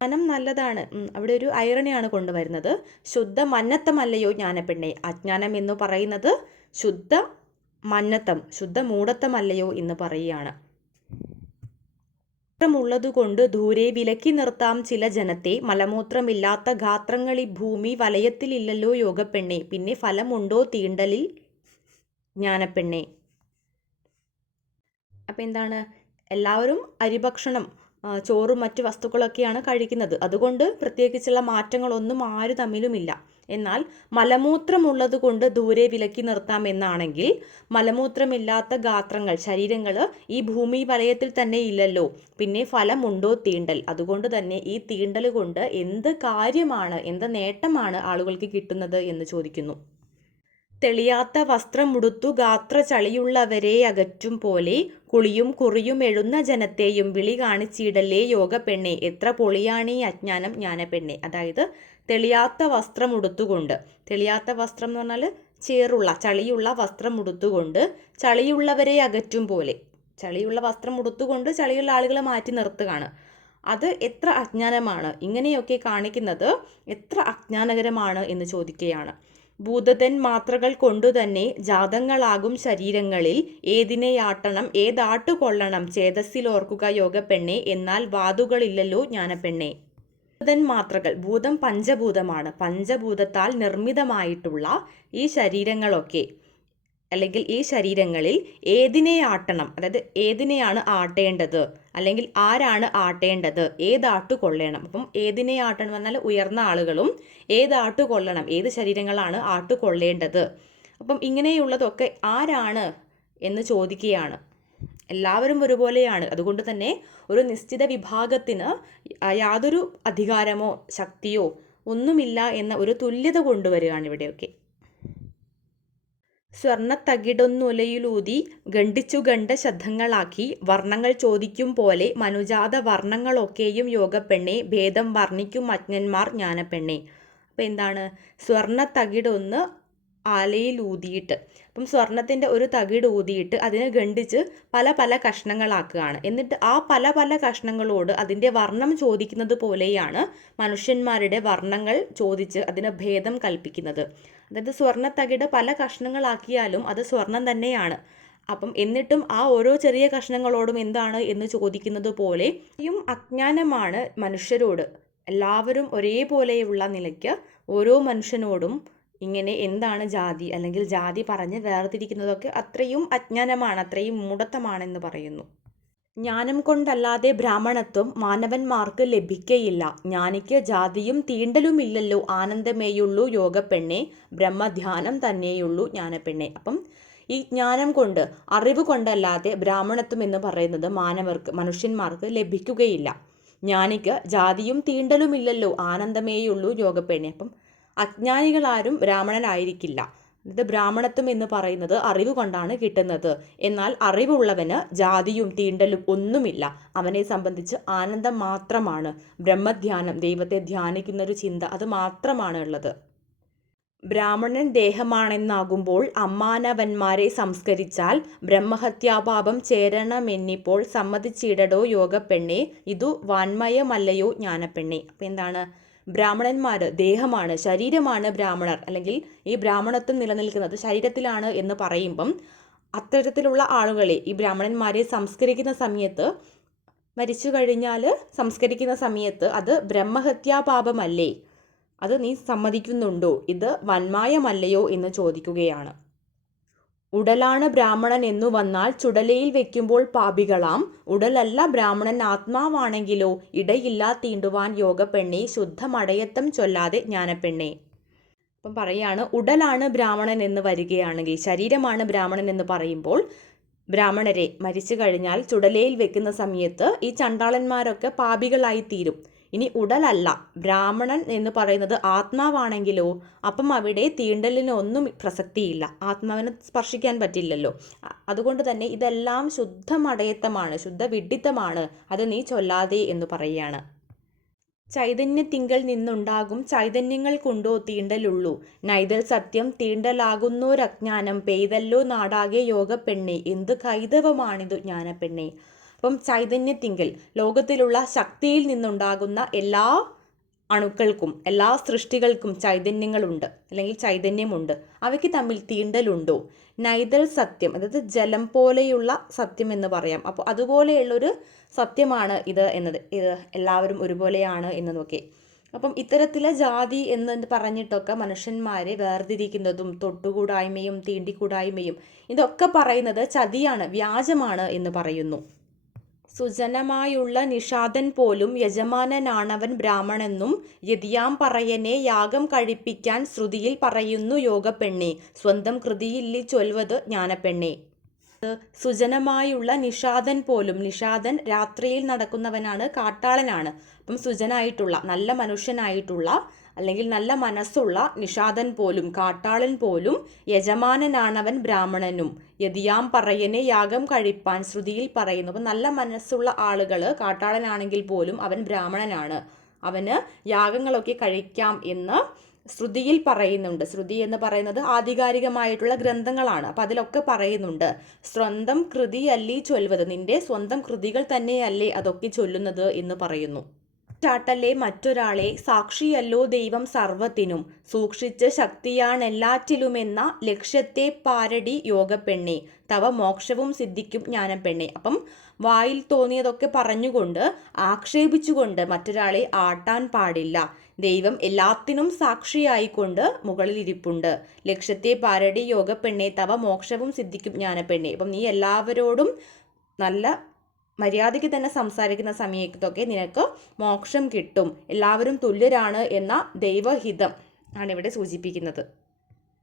ജ്ഞാനം നല്ലതാണ്. അവിടെ ഒരു ഐറണിയാണ് കൊണ്ടുവരുന്നത്. ശുദ്ധ മന്നത്തമല്ലയോ ജ്ഞാനപ്പെണ്ണെ? അജ്ഞാനം എന്ന് പറയുന്നത് ശുദ്ധ മന്നത്തം ശുദ്ധ മൂഢത്തമല്ലയോ എന്ന് പറയുകയാണ്. മൂത്രമുള്ളതുകൊണ്ട് ദൂരെ വിലക്കി നിർത്താം ചില ജനത്തെ. മലമൂത്രമില്ലാത്ത ഗാത്രങ്ങളി ഭൂമി വലയത്തിലില്ലല്ലോ യോഗപ്പെണ്ണെ. പിന്നെ ഫലമുണ്ടോ തീണ്ടലിൽ ജ്ഞാനപ്പെണ്ണെ? അപ്പം എന്താണ് എല്ലാവരും അരിഭക്ഷണം ചോറും മറ്റു വസ്തുക്കളൊക്കെയാണ് കഴിക്കുന്നത്. അതുകൊണ്ട് പ്രത്യേകിച്ചുള്ള മാറ്റങ്ങളൊന്നും ആര് തമ്മിലുമില്ല. എന്നാൽ മലമൂത്രമുള്ളത് കൊണ്ട് ദൂരെ വിലക്കി നിർത്താം എന്നാണെങ്കിൽ മലമൂത്രമില്ലാത്ത ഗാത്രങ്ങൾ ശരീരങ്ങൾ ഈ ഭൂമി വലയത്തിൽ തന്നെ ഇല്ലല്ലോ. പിന്നെ ഫലമുണ്ടോ തീണ്ടൽ? അതുകൊണ്ട് തന്നെ ഈ തീണ്ടൽ കൊണ്ട് എന്ത് കാര്യമാണ് എന്ത് നേട്ടമാണ് ആളുകൾക്ക് കിട്ടുന്നത് എന്ന് ചോദിക്കുന്നു. തെളിയാത്ത വസ്ത്രമുടുത്തു ഗാത്ര ചളിയുള്ളവരെ അകറ്റും പോലെ കുളിയും കുറിയും എഴുന്ന ജനത്തെയും വിളി കാണിച്ചിടല്ലേ യോഗ പെണ്ണെ എത്ര പൊളിയാണീ അജ്ഞാനം ജ്ഞാനപ്പെണ്ണെ. അതായത് തെളിയാത്ത വസ്ത്രം ഉടുത്തുകൊണ്ട് തെളിയാത്ത വസ്ത്രം എന്ന് പറഞ്ഞാൽ ചേറുള്ള ചളിയുള്ള വസ്ത്രം ഉടുത്തുകൊണ്ട് ചളിയുള്ളവരെ അകറ്റും പോലെ. ചളിയുള്ള വസ്ത്രം ഉടുത്തുകൊണ്ട് ചളിയുള്ള ആളുകളെ മാറ്റി നിർത്തുകയാണ്. അത് എത്ര അജ്ഞാനമാണ്? ഇങ്ങനെയൊക്കെ കാണിക്കുന്നത് എത്ര അജ്ഞാനകരമാണ് എന്ന് ചോദിക്കുകയാണ്. ഭൂതതൻ മാത്രകൾ കൊണ്ടുതന്നെ ജാതങ്ങളാകും ശരീരങ്ങളിൽ. ഏതിനെയാട്ടണം? ഏതാട്ടു കൊള്ളണം? ചേതസ്സിലോർക്കുക യോഗപ്പെണ്ണെ. എന്നാൽ വാതുകളില്ലല്ലോ ജ്ഞാനപ്പെണ്ണെ. ഭൂതൻ മാത്രകൾ ഭൂതം പഞ്ചഭൂതമാണ്. പഞ്ചഭൂതത്താൽ നിർമ്മിതമായിട്ടുള്ള ഈ ശരീരങ്ങളൊക്കെ അല്ലെങ്കിൽ ഈ ശരീരങ്ങളിൽ ഏതിനെ ആട്ടണം അതായത് ഏതിനെയാണ് ആട്ടേണ്ടത്? അല്ലെങ്കിൽ ആരാണ് ആട്ടേണ്ടത്? ഏതാട്ട് കൊള്ളണം? അപ്പം ഏതിനെ ആട്ടണം എന്നാൽ ഉയർന്ന ആളുകളും ഏതാട്ട് കൊള്ളണം? ഏത് ശരീരങ്ങളാണ് ആട്ട് കൊള്ളേണ്ടത്? അപ്പം ഇങ്ങനെയുള്ളതൊക്കെ ആരാണ് എന്ന് ചോദിക്കുകയാണ്. എല്ലാവരും ഒരുപോലെയാണ്. അതുകൊണ്ട് തന്നെ ഒരു നിശ്ചിത വിഭാഗത്തിന് യാതൊരു അധികാരമോ ശക്തിയോ ഒന്നുമില്ല എന്ന ഒരു തുല്യത കൊണ്ടുവരികയാണ് ഇവിടെയൊക്കെ. സ്വർണത്തകിടൊന്നുലയിലൂതി ഖണ്ഡിച്ചുഖണ്ഡ ശബ്ദങ്ങളാക്കി വർണങ്ങൾ ചോദിക്കും പോലെ മനുജാത വർണങ്ങളൊക്കെയും യോഗപ്പെണ്ണെ ഭേദം വർണിക്കും അജ്ഞന്മാർ ജ്ഞാനപ്പെണ്ണെ. അപ്പം എന്താണ്? സ്വർണത്തകിടൊന്ന് ആലയിലൂതിയിട്ട് അപ്പം സ്വർണത്തിന്റെ ഒരു തകിട് ഊതിയിട്ട് അതിനെ ഖണ്ഡിച്ച് പല പല കഷ്ണങ്ങളാക്കുകയാണ്. എന്നിട്ട് ആ പല പല കഷ്ണങ്ങളോട് അതിന്റെ വർണം ചോദിക്കുന്നത് പോലെയാണ് മനുഷ്യന്മാരുടെ വർണങ്ങൾ ചോദിച്ച് അതിന് ഭേദം കൽപ്പിക്കുന്നത്. അതായത് സ്വർണത്തകിട് പല കഷ്ണങ്ങളാക്കിയാലും അത് സ്വർണം തന്നെയാണ്. അപ്പം എന്നിട്ടും ആ ഓരോ ചെറിയ കഷ്ണങ്ങളോടും എന്താണ് എന്ന് ചോദിക്കുന്നത് പോലെയും അജ്ഞാനമാണ് മനുഷ്യരോട്. എല്ലാവരും ഒരേപോലെയുള്ള നിലയ്ക്ക് ഓരോ മനുഷ്യനോടും ഇങ്ങനെ എന്താണ് ജാതി അല്ലെങ്കിൽ ജാതി പറഞ്ഞ് വേർതിരിക്കുന്നതൊക്കെ അത്രയും അജ്ഞാനമാണ് അത്രയും മൂഢത്തമാണെന്ന് പറയുന്നു. ജ്ഞാനം കൊണ്ടല്ലാതെ ബ്രാഹ്മണത്വം മാനവന്മാർക്ക് ലഭിക്കയില്ല. ജ്ഞാനിക്ക് ജാതിയും തീണ്ടലുമില്ലല്ലോ. ആനന്ദമേയുള്ളൂ യോഗപ്പെണ്ണെ. ബ്രഹ്മധ്യാനം തന്നെയുള്ളൂ ജ്ഞാനപ്പെണ്ണെ. അപ്പം ഈ ജ്ഞാനം കൊണ്ട് അറിവ് കൊണ്ടല്ലാതെ ബ്രാഹ്മണത്വം എന്ന് പറയുന്നത് മാനവർക്ക് മനുഷ്യന്മാർക്ക് ലഭിക്കുകയില്ല. ജ്ഞാനിക്ക് ജാതിയും തീണ്ടലുമില്ലല്ലോ. ആനന്ദമേയുള്ളൂ യോഗപ്പെണ്ണെ. അപ്പം അജ്ഞാനികളാരും ബ്രാഹ്മണനായിരിക്കില്ല ഇത് ബ്രാഹ്മണത്വം എന്ന് പറയുന്നത് അറിവ് കൊണ്ടാണ് കിട്ടുന്നത്. എന്നാൽ അറിവുള്ളവന് ജാതിയും തീണ്ടലും ഒന്നുമില്ല. അവനെ സംബന്ധിച്ച് ആനന്ദം മാത്രമാണ്. ബ്രഹ്മധ്യാനം ദൈവത്തെ ധ്യാനിക്കുന്ന ഒരു ചിന്ത അത് മാത്രമാണ് ഉള്ളത്. ബ്രാഹ്മണൻ ദേഹമാണെന്നാകുമ്പോൾ അമ്മാനവന്മാരെ സംസ്കരിച്ചാൽ ബ്രഹ്മഹത്യാപാപം ചേരണമെന്നിപ്പോൾ സമ്മതിച്ചിടടോ യോഗപ്പെണ്ണേ. ഇതു വാൻമയമല്ലയോ ജ്ഞാനപ്പെണ്ണേ. അപ്പം എന്താണ് ബ്രാഹ്മണന്മാർ ദേഹമാണ് ശരീരമാണ് ബ്രാഹ്മണർ. അല്ലെങ്കിൽ ഈ ബ്രാഹ്മണത്വം നിലനിൽക്കുന്നത് ശരീരത്തിലാണ് എന്ന് പറയുമ്പം അത്തരത്തിലുള്ള ആളുകളെ ഈ ബ്രാഹ്മണന്മാരെ സംസ്കരിക്കുന്ന സമയത്ത് മരിച്ചു കഴിഞ്ഞാൽ സംസ്കരിക്കുന്ന സമയത്ത് അത് ബ്രഹ്മഹത്യാപാപമല്ലേ? അത് നീ സമ്മതിക്കുന്നുണ്ടോ? ഇത് വന്മായമല്ലയോ എന്ന് ചോദിക്കുകയാണ്. ഉടലാണ് ബ്രാഹ്മണൻ എന്നു വന്നാൽ ചുടലയിൽ വെക്കുമ്പോൾ പാപികളാം. ഉടലല്ല ബ്രാഹ്മണൻ ആത്മാവാണെങ്കിലോ? ഇടയില്ലാ തീണ്ടുവാൻ യോഗപ്പെണ്ണി ശുദ്ധമടയത്തം ചൊല്ലാതെ ജ്ഞാനപ്പെണ്ണേ. അപ്പം പറയാണ് ഉടലാണ് ബ്രാഹ്മണൻ എന്ന് വരികയാണെങ്കിൽ ശരീരമാണ് ബ്രാഹ്മണൻ എന്ന് പറയുമ്പോൾ ബ്രാഹ്മണരെ മരിച്ചു കഴിഞ്ഞാൽ ചുടലയിൽ വെക്കുന്ന സമയത്ത് ഈ ചണ്ടാളന്മാരൊക്കെ പാപികളായി തീരും ഇനി ഉടലല്ല. ബ്രാഹ്മണൻ എന്ന് പറയുന്നത് ആത്മാവാണെങ്കിലോ അപ്പം അവിടെ തീണ്ടലിനൊന്നും പ്രസക്തിയില്ല. ആത്മാവിനെ സ്പർശിക്കാൻ പറ്റില്ലല്ലോ. അതുകൊണ്ട് തന്നെ ഇതെല്ലാം ശുദ്ധമടയത്തമാണ് ശുദ്ധ വിഡിത്തമാണ് അത് നീ ചൊല്ലാതെ എന്ന് പറയുകയാണ്. ചൈതന്യത്തിങ്കൽ നിന്നുണ്ടാകും ചൈതന്യങ്ങൾ കൊണ്ടോ തീണ്ടലുള്ളൂ. നൈതൽ സത്യം തീണ്ടലാകുന്നോരജ്ഞാനം പെയ്തല്ലോ നാടാകെ യോഗപ്പെണ്ണെ. എന്ത് കൈതവമാണിതു ജ്ഞാനപ്പെണ്ണെ? അപ്പം ചൈതന്യത്തിങ്കിൽ ലോകത്തിലുള്ള ശക്തിയിൽ നിന്നുണ്ടാകുന്ന എല്ലാ അണുക്കൾക്കും എല്ലാ സൃഷ്ടികൾക്കും ചൈതന്യങ്ങളുണ്ട്. അല്ലെങ്കിൽ ചൈതന്യമുണ്ട്. അവയ്ക്ക് തമ്മിൽ തീണ്ടലുണ്ടോ? നൈതൽ സത്യം അതായത് ജലം പോലെയുള്ള സത്യം എന്ന് പറയാം. അപ്പോൾ അതുപോലെയുള്ളൊരു സത്യമാണ് ഇത് എന്നത്. ഇത് എല്ലാവരും ഒരുപോലെയാണ് എന്നതൊക്കെ. അപ്പം ഇത്തരത്തിലെ ജാതി എന്ന് പറഞ്ഞിട്ടൊക്കെ മനുഷ്യന്മാരെ വേർതിരിക്കുന്നതും തൊട്ടുകൂടായ്മയും തീണ്ടിക്കൂടായ്മയും ഇതൊക്കെ പറയുന്നത് ചതിയാണ് വ്യാജമാണ് എന്ന് പറയുന്നു. സുജനമായുള്ള നിഷാദൻ പോലും യജമാനനാണവൻ ബ്രാഹ്മണെന്നും യതിയാം പറയനെ യാഗം കഴിപ്പിക്കാൻ ശ്രുതിയിൽ പറയുന്നു യോഗപ്പെണ്ണെ. സ്വന്തം കൃതിയില്ലി ചൊൽവത് ജ്ഞാനപ്പെണ്ണെ. സുജനമായുള്ള നിഷാദൻ പോലും നിഷാദൻ രാത്രിയിൽ നടക്കുന്നവനാണ് കാട്ടാളനാണ്. അപ്പം സുജനായിട്ടുള്ള നല്ല മനുഷ്യനായിട്ടുള്ള അല്ലെങ്കിൽ നല്ല മനസ്സുള്ള നിഷാദൻ പോലും കാട്ടാളൻ പോലും യജമാനനാണവൻ ബ്രാഹ്മണനും. യതിയാം പറയനെ യാഗം കഴിപ്പാൻ ശ്രുതിയിൽ പറയുന്നു. അപ്പം നല്ല മനസ്സുള്ള ആളുകൾ കാട്ടാളനാണെങ്കിൽ പോലും അവൻ ബ്രാഹ്മണനാണ്. അവന് യാഗങ്ങളൊക്കെ കഴിക്കാം എന്ന് ശ്രുതിയിൽ പറയുന്നുണ്ട്. ശ്രുതി എന്ന് പറയുന്നത് ആധികാരികമായിട്ടുള്ള ഗ്രന്ഥങ്ങളാണ്. അപ്പം അതിലൊക്കെ പറയുന്നുണ്ട്. സ്വന്തം കൃതിയല്ലേ ചൊല്ലുന്നത്? നിന്റെ സ്വന്തം കൃതികൾ തന്നെയല്ലേ അതൊക്കെ ചൊല്ലുന്നത് എന്ന് പറയുന്നു. ചാട്ടല്ലേ മറ്റൊരാളെ? സാക്ഷിയല്ലോ ദൈവം സർവത്തിനും. സൂക്ഷിച്ച് ശക്തിയാണെല്ലാറ്റിലുമെന്ന ലക്ഷ്യത്തെ പാരടി യോഗപ്പെണ്ണെ. തവ മോക്ഷവും സിദ്ധിക്കും ജ്ഞാനപ്പെണ്ണെ. അപ്പം വായിൽ തോന്നിയതൊക്കെ പറഞ്ഞുകൊണ്ട് ആക്ഷേപിച്ചുകൊണ്ട് മറ്റൊരാളെ ആട്ടാൻ പാടില്ല. ദൈവം എല്ലാത്തിനും സാക്ഷിയായിക്കൊണ്ട് മുകളിൽ ഇരിപ്പുണ്ട് ലക്ഷ്യത്തെ പാരടി യോഗപ്പെണ്ണെ. തവ മോക്ഷവും സിദ്ധിക്കും ജ്ഞാനപ്പെണ്ണെ. അപ്പം നീ എല്ലാവരോടും നല്ല മര്യാദയ്ക്ക് തന്നെ സംസാരിക്കുന്ന സമയത്തൊക്കെ നിനക്ക് മോക്ഷം കിട്ടും. എല്ലാവരും തുല്യരാണ് എന്ന ദൈവഹിതം ആണ് ഇവിടെ സൂചിപ്പിക്കുന്നത്.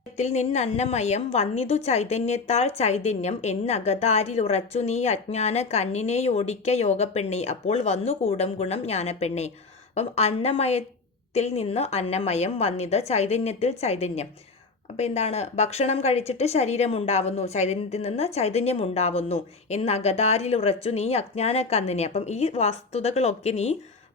ത്തിൽ നിന്നന്നമയം വന്നിതു ചൈതന്യത്താൽ ചൈതന്യം എന്നകതാരിലുറച്ചു നീ അജ്ഞാന കണ്ണിനെ ഓടിക്ക യോഗപ്പെണ്ണി. അപ്പോൾ വന്നു കൂടം ഗുണം ജ്ഞാനപ്പെണ്ണി. അപ്പം അന്നമയത്തിൽ നിന്ന് അന്നമയം വന്നിത് ചൈതന്യത്തിൽ ചൈതന്യം. അപ്പോൾ എന്താണ്? ഭക്ഷണം കഴിച്ചിട്ട് ശരീരം ഉണ്ടാവുന്നു ചൈതന്യത്തിൽ നിന്ന് ചൈതന്യം ഉണ്ടാവുന്നു എന്ന് അകതാരിൽ ഉറച്ചു നീ അജ്ഞാന കന്നിനെ അപ്പം ഈ വസ്തുതകളൊക്കെ നീ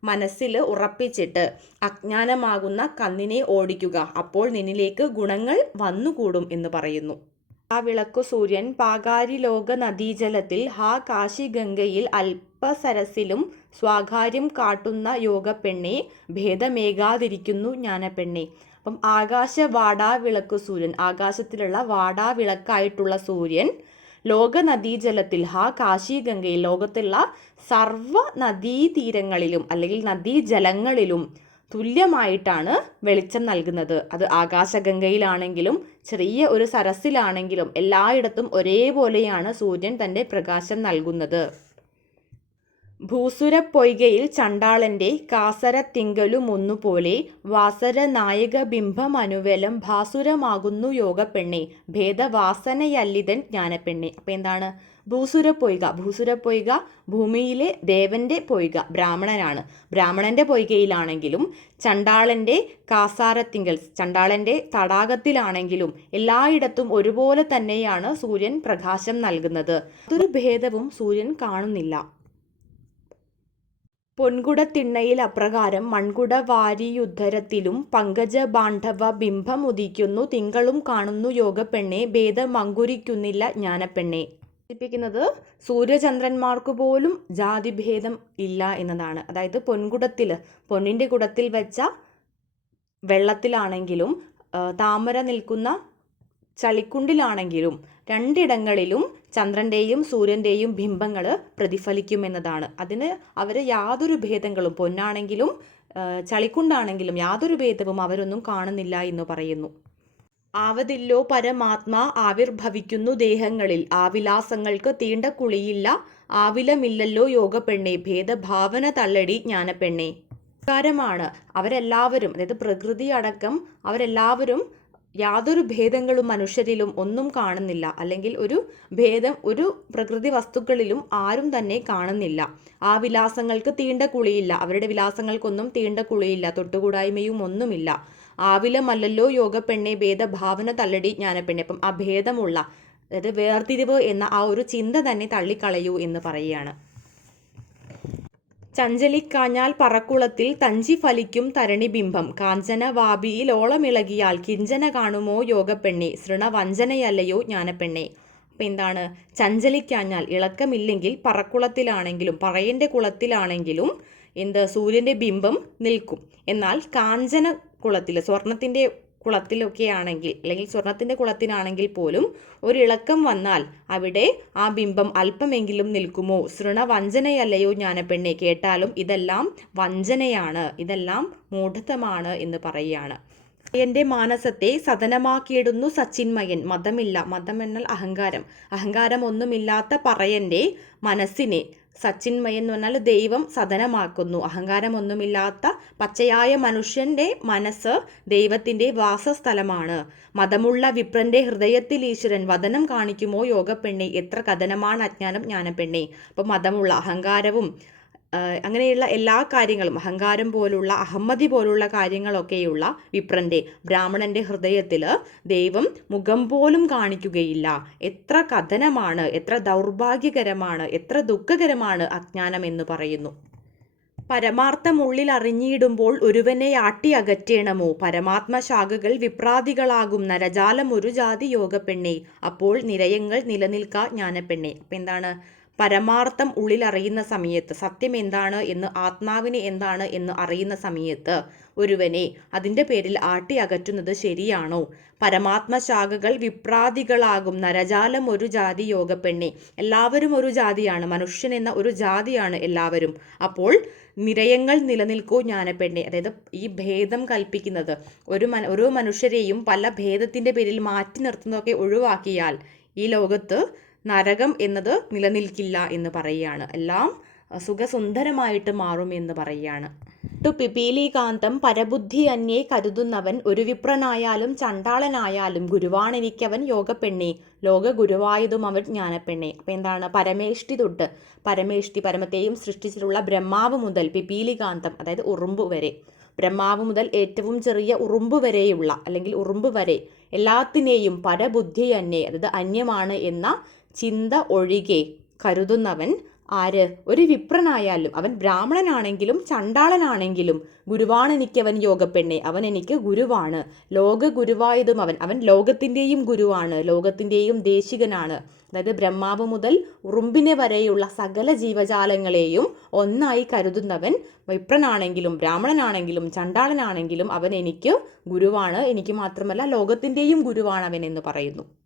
മനസ്സിൽ ഉറപ്പിച്ചിട്ട് അജ്ഞാനമാകുന്ന കന്നിനെ ഓടിക്കുക. അപ്പോൾ നിന്നിലേക്ക് ഗുണങ്ങൾ വന്നുകൂടും എന്ന് പറയുന്നു. ആ വിളക്കു സൂര്യൻ പാകാരി ലോക നദീജലത്തിൽ ഹാ കാശി ഗംഗയിൽ അല്പസരസിലും സ്വാകാര്യം കാട്ടുന്ന യോഗപ്പെണ്ണെ ഭേദമേകാതിരിക്കുന്നു ജ്ഞാനപ്പെണ്ണെ. അപ്പം ആകാശ വാടാവിളക്ക് സൂര്യൻ. ആകാശത്തിലുള്ള വാടാവിളക്കായിട്ടുള്ള സൂര്യൻ ലോക നദീജലത്തിൽ ഹാ കാശി ഗംഗയിൽ ലോകത്തുള്ള സർവ നദീതീരങ്ങളിലും അല്ലെങ്കിൽ നദീജലങ്ങളിലും തുല്യമായിട്ടാണ് വെളിച്ചം നൽകുന്നത്. അത് ആകാശഗംഗയിലാണെങ്കിലും ചെറിയ ഒരു സരസിലാണെങ്കിലും എല്ലായിടത്തും ഒരേപോലെയാണ് സൂര്യൻ തന്റെ പ്രകാശം നൽകുന്നത്. ഭൂസുരപ്പൊയ്കയിൽ ചണ്ടാളന്റെ കാസരത്തിങ്കലുമൊന്നുപോലെ വാസരനായകബിംബമനുവലം ഭാസുരമാകുന്നു യോഗപ്പെണ്ണെ. ഭേദവാസനയല്ലിതൻ ജ്ഞാനപ്പെണ്ണെ. അപ്പം എന്താണ്? ഭൂസുരപ്പൊയ്ക. ഭൂസുരപ്പൊയ്ക ഭൂമിയിലെ ദേവന്റെ പൊയ്ക ബ്രാഹ്മണനാണ്. ബ്രാഹ്മണന്റെ പൊയ്കയിലാണെങ്കിലും ചണ്ടാളന്റെ കാസാരത്തിങ്കൽ ചണ്ടാളന്റെ തടാകത്തിലാണെങ്കിലും എല്ലായിടത്തും ഒരുപോലെ തന്നെയാണ് സൂര്യൻ പ്രകാശം നൽകുന്നത്. അതൊരു ഭേദവും സൂര്യൻ കാണുന്നില്ല. പൊൻകുടത്തിണ്ണയിൽ അപ്രകാരം മൺകുട വാരിയുദ്ധരത്തിലും പങ്കജബാണ്ഡവ ബിംബമുദിക്കുന്നു തിങ്കളും കാണുന്നു യോഗപ്പെണ്ണെ ഭേദമങ്കുരിക്കുന്നില്ല ജ്ഞാനപ്പെണ്ണെ. സൂചിപ്പിക്കുന്നത് സൂര്യചന്ദ്രന്മാർക്ക് പോലും ജാതിഭേദം ഇല്ല എന്നതാണ്. അതായത് പൊൻകുടത്തിൽ പൊന്നിന്റെ കുടത്തിൽ വെച്ച വെള്ളത്തിലാണെങ്കിലും താമര നിൽക്കുന്ന ചളിക്കുണ്ടിലാണെങ്കിലും രണ്ടിടങ്ങളിലും ചന്ദ്രന്റെയും സൂര്യന്റെയും ബിംബങ്ങൾ പ്രതിഫലിക്കുമെന്നതാണ്. അതിന് അവർ യാതൊരു ഭേദങ്ങളും പൊന്നാണെങ്കിലും ചളിക്കുണ്ടാണെങ്കിലും യാതൊരു ഭേദവും അവരൊന്നും കാണുന്നില്ല എന്ന് പറയുന്നു. ആവതില്ലോ പരമാത്മാ ആവിർഭവിക്കുന്നു ദേഹങ്ങളിൽ. ആവിലാസങ്ങൾക്ക് തീണ്ട കുളിയില്ല. ആവിലമില്ലല്ലോ യോഗപ്പെണ്ണെ. ഭേദഭാവന തള്ളടി ജ്ഞാനപ്പെണ്ണെ. കാരമാണ് അവരെല്ലാവരും അതായത് പ്രകൃതി അടക്കം അവരെല്ലാവരും യാതൊരു ഭേദങ്ങളും മനുഷ്യരിലും ഒന്നും കാണുന്നില്ല. അല്ലെങ്കിൽ ഒരു ഭേദം ഒരു പ്രകൃതി വസ്തുക്കളിലും ആരും തന്നെ കാണുന്നില്ല. ആ വിലാസങ്ങൾക്ക് തീണ്ട കുളിയില്ല. അവരുടെ വിലാസങ്ങൾക്കൊന്നും തീണ്ട കുളിയില്ല. തൊട്ടുകൂടായ്മയും ഒന്നുമില്ല. ആവിലമല്ലല്ലോ യോഗപ്പെണ്ണെ. ഭേദഭാവന തള്ളടി ജ്ഞാനപ്പെണ്ണെ. അപ്പം ആ ഭേദമുള്ള അതായത് വേർതിരിവ് എന്ന ആ ഒരു ചിന്ത തന്നെ തള്ളിക്കളയൂ എന്ന് പറയുകയാണ്. ചഞ്ചലിക്കാഞ്ഞാൽ പറക്കുളത്തിൽ തഞ്ചി ഫലിക്കും തരണിബിംബം കാഞ്ചന വാപിയിൽ ഓളമിളകിയാൽ കിഞ്ചന കാണുമോ യോഗപ്പെണ്ണി. സൃണവഞ്ചനയല്ലയോ ജ്ഞാനപ്പെണ്ണി. അപ്പം എന്താണ്? ചഞ്ചലിക്കാഞ്ഞാൽ ഇളക്കമില്ലെങ്കിൽ പറക്കുളത്തിലാണെങ്കിലും പറയന്റെ കുളത്തിലാണെങ്കിലും എന്ത്? സൂര്യന്റെ ബിംബം നിൽക്കും. എന്നാൽ കാഞ്ചന കുളത്തിൽ സ്വർണത്തിന്റെ കുളത്തിലൊക്കെ ആണെങ്കിൽ അല്ലെങ്കിൽ സ്വർണത്തിന്റെ കുളത്തിനാണെങ്കിൽ പോലും ഒരിളക്കം വന്നാൽ അവിടെ ആ ബിംബം അല്പമെങ്കിലും നിൽക്കുമോ? സൃണവഞ്ചനയല്ലയോ ജ്ഞാനപ്പെണ്ണെ? കേട്ടാലും ഇതെല്ലാം വഞ്ചനയാണ് ഇതെല്ലാം മൂഢത്വമാണ് എന്ന് പറയുകയാണ്. എന്റെ മാനസത്തെ സദനമാക്കിയിടുന്നു സച്ചിന്മയൻ മതമില്ല. മതം എന്നാൽ അഹങ്കാരം. അഹങ്കാരം ഒന്നുമില്ലാത്ത പറയന്റെ മനസ്സിനെ സച്ചിന്മയൻ എന്ന് പറഞ്ഞാൽ ദൈവം സദനമാക്കുന്നു. അഹങ്കാരമൊന്നുമില്ലാത്ത പച്ചയായ മനുഷ്യന്റെ മനസ്സ് ദൈവത്തിന്റെ വാസസ്ഥലമാണ്. മതമുള്ള വിപ്രന്റെ ഹൃദയത്തിൽ ഈശ്വരൻ വദനം കാണിക്കുമോ യോഗപ്പെണ്ണി? എത്ര കഥനമാണ് അജ്ഞാനം ജ്ഞാനപ്പെണ്ണി? അപ്പോൾ മതമുള്ള അഹങ്കാരവും അങ്ങനെയുള്ള എല്ലാ കാര്യങ്ങളും അഹങ്കാരം പോലുള്ള അഹമ്മതി പോലുള്ള കാര്യങ്ങളൊക്കെയുള്ള വിപ്രന്റെ ബ്രാഹ്മണന്റെ ഹൃദയത്തിൽ ദൈവം മുഖം പോലും കാണിക്കുകയില്ല. എത്ര കഥനമാണ് എത്ര ദൗർഭാഗ്യകരമാണ് എത്ര ദുഃഖകരമാണ് അജ്ഞാനം എന്ന് പറയുന്നു. പരമാർത്ഥം ഉള്ളിൽ അറിഞ്ഞിടുമ്പോൾ ഒരുവനെ ആട്ടി അകറ്റേണമോ? പരമാത്മശാഖകൾ വിപ്രാതികളാകും നരജാലം ഒരു ജാതി യോഗപ്പെണ്ണെ. അപ്പോൾ നിരയങ്ങൾ നിലനിൽക്കാ ജ്ഞാനപ്പെണ്ണെ. അപ്പം എന്താണ്? പരമാർത്ഥം ഉള്ളിലറിയുന്ന സമയത്ത് സത്യം എന്താണ് എന്ന് ആത്മാവിന് എന്താണ് എന്ന് അറിയുന്ന സമയത്ത് ഒരുവനെ അതിന്റെ പേരിൽ ആട്ടി അകറ്റുന്നത് ശരിയാണോ? പരമാത്മശാഖകൾ വിപ്രാതികളാകും നരജാലം ഒരു ജാതി യോഗപ്പെണ്ണെ. എല്ലാവരും ഒരു ജാതിയാണ്. മനുഷ്യൻ എന്ന ഒരു ജാതിയാണ് എല്ലാവരും. അപ്പോൾ നിരയങ്ങൾ നിലനിൽക്കൂ ജ്ഞാനപ്പെണ്ണെ. അതായത് ഈ ഭേദം കൽപ്പിക്കുന്നത്. ഒരു മന ഓരോ മനുഷ്യരെയും പല ഭേദത്തിന്റെ പേരിൽ മാറ്റി നിർത്തുന്നതൊക്കെ ഒഴിവാക്കിയാൽ ഈ ലോകത്ത് നരകം എന്നത് നിലനിൽക്കില്ല എന്ന് പറയുകയാണ്. എല്ലാം സുഖസുന്ദരമായിട്ട് മാറും എന്ന് പറയുകയാണ്. ടു പിപീലികാന്തം പരബുദ്ധി അന്യെ കരുതുന്നവൻ ഒരു വിപ്രനായാലും ചണ്ടാളനായാലും ഗുരുവാണെനിക്കവൻ യോഗപ്പെണ്ണി. ലോക ഗുരുവായതും അവൻ ജ്ഞാനപ്പെണ്ണി. അപ്പം എന്താണ്? പരമേഷ്ടി തൊട്ട് പരമേഷ്ടി പരമത്തെയും സൃഷ്ടിച്ചിട്ടുള്ള ബ്രഹ്മാവ് മുതൽ പിപീലികാന്തം അതായത് ഉറുമ്പ് വരെ. ബ്രഹ്മാവ് മുതൽ ഏറ്റവും ചെറിയ ഉറുമ്പ് വരെയുള്ള അല്ലെങ്കിൽ ഉറുമ്പ് വരെ എല്ലാത്തിനെയും പരബുദ്ധി അന്യേ അതായത് അന്യമാണ് എന്ന ചിന്ത ഒഴികെ കരുതുന്നവൻ ആര്? ഒരു വിപ്രനായാലും അവൻ ബ്രാഹ്മണനാണെങ്കിലും ചണ്ടാളനാണെങ്കിലും ഗുരുവാണ് എനിക്കവൻ യോഗപ്പെണ്ണെ അവൻ എനിക്ക് ഗുരുവാണ്. ലോക ഗുരുവായതും അവൻ അവൻ ലോകത്തിന്റെയും ഗുരുവാണ് ലോകത്തിന്റെയും ദേശികനാണ്. അതായത് ബ്രഹ്മാവ് മുതൽ ഉറുമ്പിനെ വരെയുള്ള സകല ജീവജാലങ്ങളെയും ഒന്നായി കരുതുന്നവൻ വിപ്രനാണെങ്കിലും ബ്രാഹ്മണനാണെങ്കിലും ചണ്ടാളനാണെങ്കിലും അവൻ എനിക്ക് ഗുരുവാണ്. എനിക്ക് മാത്രമല്ല ലോകത്തിന്റെയും ഗുരുവാണ് അവൻ എന്ന് പറയുന്നു.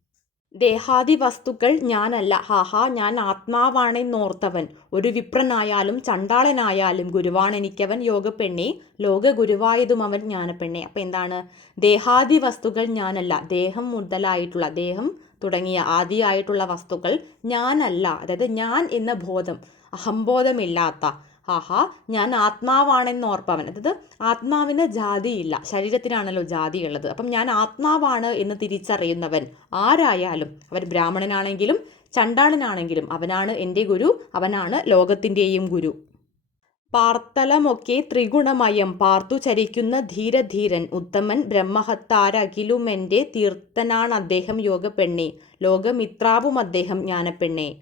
ദേഹാദി വസ്തുക്കൾ ഞാനല്ല. ഹാഹാ ഞാൻ ആത്മാവാണെന്നോർത്തവൻ. ഒരു വിപ്രനായാലും ചണ്ടാളനായാലും ഗുരുവാണെനിക്കവൻ യോഗപ്പെണ്ണെ. ലോക ഗുരുവായതും അവൻ ജ്ഞാനപ്പെണ്ണി. അപ്പം എന്താണ്? ദേഹാദി വസ്തുക്കൾ ഞാനല്ല. ദേഹം മുതലായിട്ടുള്ള ദേഹം തുടങ്ങിയ ആദിയായിട്ടുള്ള വസ്തുക്കൾ ഞാനല്ല. അതായത് ഞാൻ എന്ന ബോധം അഹംബോധമില്ലാത്ത ആഹാ ഞാൻ ആത്മാവാണെന്ന് ഓർപ്പവൻ. അതായത് ആത്മാവിന് ജാതിയില്ല. ശരീരത്തിനാണല്ലോ ജാതിയുള്ളത്. അപ്പം ഞാൻ ആത്മാവാണ് എന്ന് തിരിച്ചറിയുന്നവൻ ആരായാലും അവൻ ബ്രാഹ്മണനാണെങ്കിലും ചണ്ടാളനാണെങ്കിലും അവനാണ് എന്റെ ഗുരു അവനാണ് ലോകത്തിന്റെയും ഗുരു. പാർത്തലമൊക്കെ ത്രിഗുണമയം പാർത്തു ചരിക്കുന്ന ധീരധീരൻ ഉത്തമൻ ബ്രഹ്മഹത്താരകിലുമെന്റെ തീർത്ഥനാണ് അദ്ദേഹം യോഗപ്പെണ്ണി. ലോകമിത്രാവും അദ്ദേഹം ജ്ഞാനപ്പെണ്ണെ.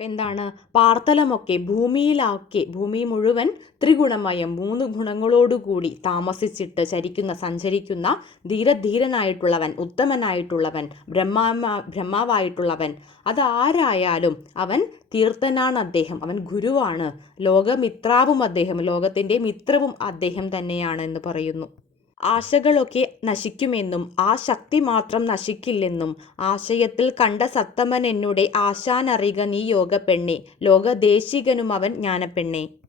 എന്താണ്? പാർത്തലമൊക്കെ ഭൂമിയിലാക്കി ഭൂമി മുഴുവൻ ത്രിഗുണമയം മൂന്ന് ഗുണങ്ങളോടുകൂടി താമസിച്ചിട്ട് ചരിക്കുന്ന സഞ്ചരിക്കുന്ന ധീരധീരനായിട്ടുള്ളവൻ ഉത്തമനായിട്ടുള്ളവൻ ബ്രഹ്മാ ബ്രഹ്മാവായിട്ടുള്ളവൻ അതാരായാലും അവൻ തീർത്ഥനാണ് അദ്ദേഹം അവൻ ഗുരുവാണ് ലോകമിത്രാവും അദ്ദേഹം ലോകത്തിന്റെ മിത്രവും അദ്ദേഹം തന്നെയാണ് എന്ന് പറയുന്നു. ആശകളൊക്കെ നശിക്കുമെന്നും ആ ശക്തി മാത്രം നശിക്കില്ലെന്നും ആശയത്തിൽ കണ്ട സത്തമനെന്നുടെ ആശാനറിക നീ യോഗ ലോകദേശികനും അവൻ ജ്ഞാനപ്പെണ്ണെ.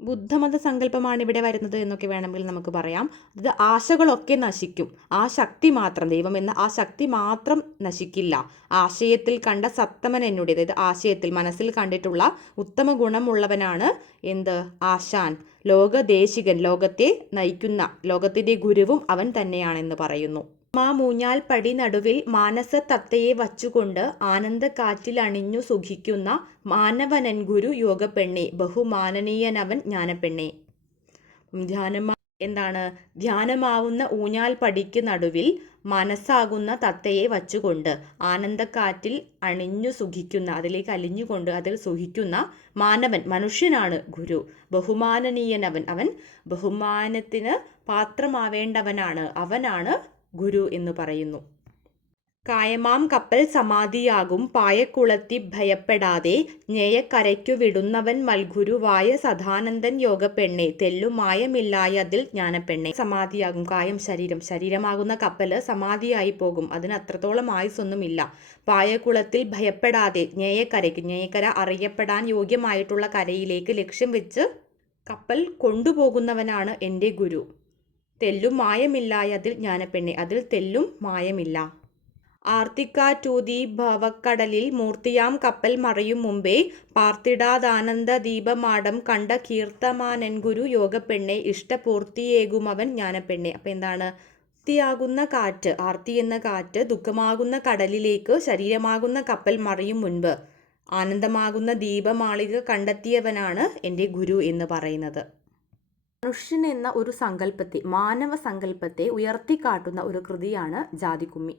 ബുദ്ധമത സങ്കല്പമാണ് ഇവിടെ വരുന്നത് എന്നൊക്കെ വേണമെങ്കിൽ നമുക്ക് പറയാം. അത് ആശകളൊക്കെ നശിക്കും. ആ ശക്തി മാത്രം ദൈവം എന്ന ആ ശക്തി മാത്രം നശിക്കില്ല. ആശയത്തിൽ കണ്ട സത്തമൻ എന്നുടേ അതായത് ആശയത്തിൽ മനസ്സിൽ കണ്ടിട്ടുള്ള ഉത്തമ ഗുണമുള്ളവനാണ് എന്ത്? ആശാൻ. ലോകദേശികൻ ലോകത്തെ നയിക്കുന്ന ലോകത്തിന്റെ ഗുരുവും അവൻ തന്നെയാണെന്ന് പറയുന്നു. മാ മൂഞ്ഞാൽപ്പടി നടുവിൽ മാനസ തത്തയെ വച്ചുകൊണ്ട് ആനന്ദക്കാറ്റിലണിഞ്ഞു സുഖിക്കുന്ന മാനവനൻ ഗുരു യോഗപ്പെണ്ണെ ബഹുമാനനീയനവൻ ജ്ഞാനപ്പെണ്ണെ. ധ്യാനമാ എന്താണ്? ധ്യാനമാവുന്ന ഊഞ്ഞാൽ പടിക്ക് നടുവിൽ മനസ്സാകുന്ന തത്തയെ വച്ചുകൊണ്ട് ആനന്ദക്കാറ്റിൽ അണിഞ്ഞു സുഖിക്കുന്ന അതിലേക്ക് അലിഞ്ഞുകൊണ്ട് അതിൽ സുഖിക്കുന്ന മാനവൻ മനുഷ്യനാണ് ഗുരു. ബഹുമാനനീയനവൻ. അവൻ ബഹുമാനത്തിന് പാത്രമാവേണ്ടവനാണ്. അവനാണ് ഗുരു എന്ന് പറയുന്നു. കായമാം കപ്പൽ സമാധിയാകും പായക്കുളത്തി ഭയപ്പെടാതെ ഞേയക്കരയ്ക്കു വിടുന്നവൻ മൽഗുരുവായ സദാനന്ദൻ യോഗപ്പെണ്ണെ പെണ്ണെ മായമില്ലായതിൽ ജ്ഞാനപ്പെണ്ണെ. സമാധിയാകും കായം ശരീരം ശരീരമാകുന്ന കപ്പൽ സമാധിയായി പോകും അതിന് അത്രത്തോളം ആയുസൊന്നുമില്ല പായക്കുളത്തിൽ ഭയപ്പെടാതെ ഞേയക്കരയ്ക്ക് ഞേയക്കര അറിയപ്പെടാൻ യോഗ്യമായിട്ടുള്ള കരയിലേക്ക് ലക്ഷ്യം വെച്ച് കപ്പൽ കൊണ്ടുപോകുന്നവനാണ് എന്റെ ഗുരു. തെല്ലും മായമില്ലായതിൽ ജ്ഞാനപ്പെണ്ണെ. അതിൽ തെല്ലും മായമില്ല. ആർത്തിക്കാറ്റൂതി ഭവക്കടലിൽ മൂർത്തിയാം കപ്പൽ മറയും മുമ്പേ പാർത്തിടാതാനന്ദ ദീപമാടം കണ്ട കീർത്തമാനൻ ഗുരു യോഗപ്പെണ്ണെ. ഇഷ്ടപൂർത്തിയേകുമവൻ ജ്ഞാനപ്പെണ്ണെ. അപ്പം എന്താണ്? ആർത്തിയാകുന്ന കാറ്റ് ആർത്തി എന്ന കാറ്റ് ദുഃഖമാകുന്ന കടലിലേക്ക് ശരീരമാകുന്ന കപ്പൽ മറയും മുൻപ്. ആനന്ദമാകുന്ന ദീപമാളിക കണ്ടെത്തിയവനാണ് എന്റെ ഗുരു എന്ന് പറയുന്നത്. മനുഷ്യൻ എന്ന ഒരു സങ്കല്പത്തെ മാനവ സങ്കല്പത്തെ ഉയർത്തിക്കാട്ടുന്ന ഒരു കൃതിയാണ് ജാതിക്കുമ്മി.